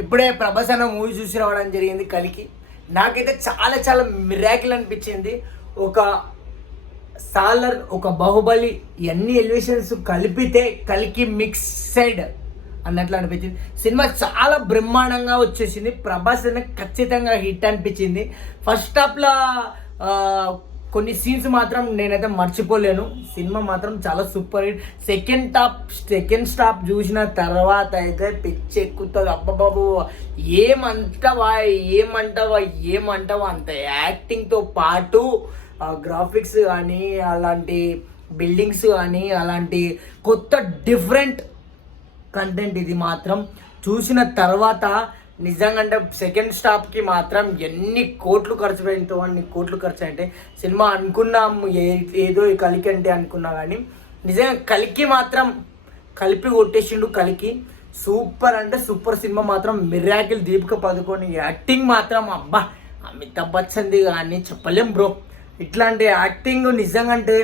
ఇప్పుడే ప్రభాస్ అన్న మూవీ చూసి రావడం జరిగింది కలికి. నాకైతే చాలా చాలా మిరాకిల్ అనిపించింది. ఒక సాలర్ ఒక బాహుబలి ఇవన్నీ ఎలివేషన్స్ కలిపితే కలికి మిక్సెడ్ అన్నట్లు అనిపించింది. సినిమా చాలా బ్రహ్మాండంగా వచ్చేసింది. ప్రభాస్ అన్న ఖచ్చితంగా హిట్ అనిపించింది. ఫస్ట్ హాఫ్లో కొన్ని సీన్స్ మాత్రం నేనైతే మర్చిపోలేను. సినిమా మాత్రం చాలా super hit. Second top second stop చూసిన తర్వాత అయితే పిచ్చి ఎక్కుతుంది అబ్బబాబు ఏమంటావా ఏమంటావా ఏమంటావా అంత యాక్టింగ్తో పాటు గ్రాఫిక్స్ కానీ అలాంటి బిల్డింగ్స్ కానీ అలాంటి కొత్త డిఫరెంట్ కంటెంట్ ఇది మాత్రం చూసిన తర్వాత నిజంగా అంటే సెకండ్ స్టాప్కి మాత్రం ఎన్ని కోట్లు ఖర్చు పెయింటో అన్ని కోట్లు ఖర్చు అంటే సినిమా అనుకున్నాం ఏ- ఏదో కలికి అంటే అనుకున్నా కానీ నిజంగా కలికి మాత్రం కలిపి కొట్టేసిండు కలికి. సూపర్ అంటే సూపర్ సినిమా మాత్రం మిరాకిల్ దీపిక పదుకొని యాక్టింగ్ మాత్రం అబ్బా అమితాబ్ బచ్చన్ది కానీ చెప్పలేం బ్రో. ఇట్లాంటి యాక్టింగ్ నిజంగా అంటే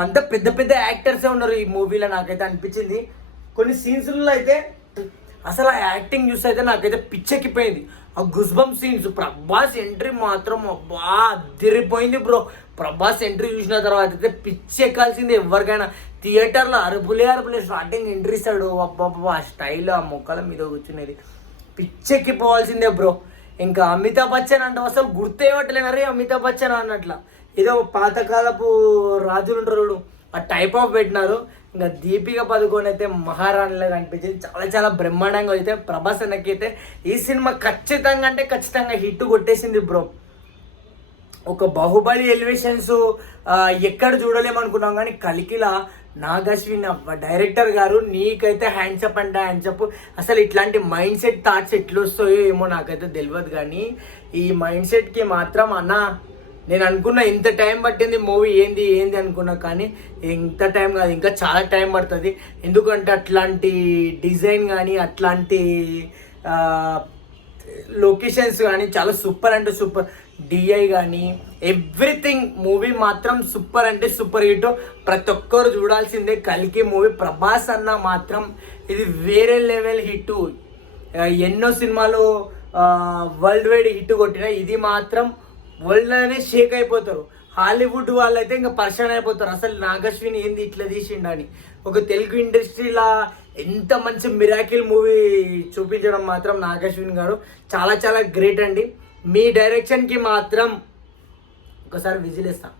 అంత పెద్ద పెద్ద యాక్టర్సే ఉన్నారు ఈ మూవీలో నాకైతే అనిపించింది. కొన్ని సీన్స్లో అయితే అసలు ఆ యాక్టింగ్ చూసి అయితే నాకైతే పిచ్చెక్కిపోయింది. ఆ గుజ్బమ్ సీన్స్ ప్రభాస్ ఎంట్రీ మాత్రం అబ్బా అదిరిపోయింది బ్రో. ప్రభాస్ ఎంట్రీ చూసిన తర్వాత అయితే పిచ్చెక్కాల్సింది ఎవరికైనా. థియేటర్లో అరుపులే అరుపులే స్టార్టింగ్ ఎంట్రీ ఇస్తాడు. అబ్బాబ్బా ఆ స్టైల్ ఆ మొక్కల మీద కూర్చునేది. పిచ్చెక్కిపోవాల్సిందే బ్రో. ఇంకా అమితాబ్ బచ్చన్ అంటే అసలు గుర్తు ఇవ్వట్లేనరే అమితాబ్ బచ్చన్ అన్నట్ల. ఏదో పాతకాలపు రాజులు ఉంటారు చూడు. ఆ టైప్ ఆఫ్ పెట్టినారు. ఇంకా దీపిక పదుకొని అయితే మహారాణిలాగా అనిపించింది. చాలా చాలా బ్రహ్మాండంగా అయితే ప్రభాస్ అన్నకైతే అయితే ఈ సినిమా ఖచ్చితంగా అంటే ఖచ్చితంగా హిట్ కొట్టేసింది బ్రో. ఒక బాహుబలి ఎలివేషన్స్ ఎక్కడ చూడలేమనుకున్నాం కానీ కలికిలా నాగశ్విన్ అవ్వ డైరెక్టర్ గారు నీకైతే హ్యాండ్సప్ అంటే హ్యాండ్సప్ అసలు ఇట్లాంటి మైండ్ సెట్ థాట్స్ ఎట్లా వస్తాయో ఏమో నాకైతే తెలియదు కానీ ఈ మైండ్ సెట్కి మాత్రం అన్న నేను అనుకున్న ఇంత టైం పట్టింది మూవీ ఏంది ఏంది అనుకున్నా కానీ ఇంత టైం కాదు ఇంకా చాలా టైం పడుతుంది. ఎందుకంటే అట్లాంటి డిజైన్ కానీ అట్లాంటి లొకేషన్స్ కానీ చాలా సూపర్ అంటే సూపర్. డిఐ కానీ ఎవ్రీథింగ్ మూవీ మాత్రం సూపర్ అంటే సూపర్. హిట్ ప్రతి ఒక్కరు చూడాల్సిందే కలికి మూవీ. ప్రభాస్ అన్న మాత్రం ఇది వేరే లెవెల్ హిట్. ఎన్నో సినిమాలు వరల్డ్ వైడ్ హిట్ కొట్టిన ఇది మాత్రం వరల్డ్లోనే షేక్ అయిపోతారు. హాలీవుడ్ వాళ్ళైతే ఇంకా పర్షన్ అయిపోతారు. అసలు నాగశ్విని ఏంది ఇట్లా తీసిండని ఒక తెలుగు ఇండస్ట్రీలా ఎంత మంచి మిరాకిల్ మూవీ చూపించడం మాత్రం నాగశ్విన్ గారు చాలా చాలా గ్రేట్ అండి. మీ డైరెక్షన్కి మాత్రం ఒకసారి విజిలేస్తాం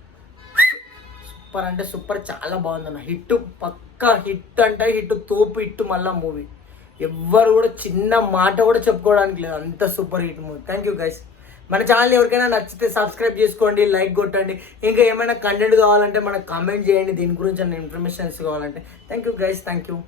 సూపర్ అంటే సూపర్ చాలా బాగుందన్న. హిట్ పక్కా హిట్ అంటే హిట్ తోపు హిట్ మళ్ళా మూవీ. ఎవ్వరు కూడా చిన్న మాట కూడా చెప్పుకోవడానికి లేదు. అంత super hit movie. Thank you guys మన ఛానల్ ఎవరికైనా నచ్చితే సబ్స్క్రైబ్ చేసుకోండి లైక్ కొట్టండి. ఇంకా ఏమైనా కంటెంట్ కావాలంటే మనకు కామెంట్ చేయండి. దీని గురించి ఇన్ఫర్మేషన్స్ కావాలంటే. Thank you guys thank you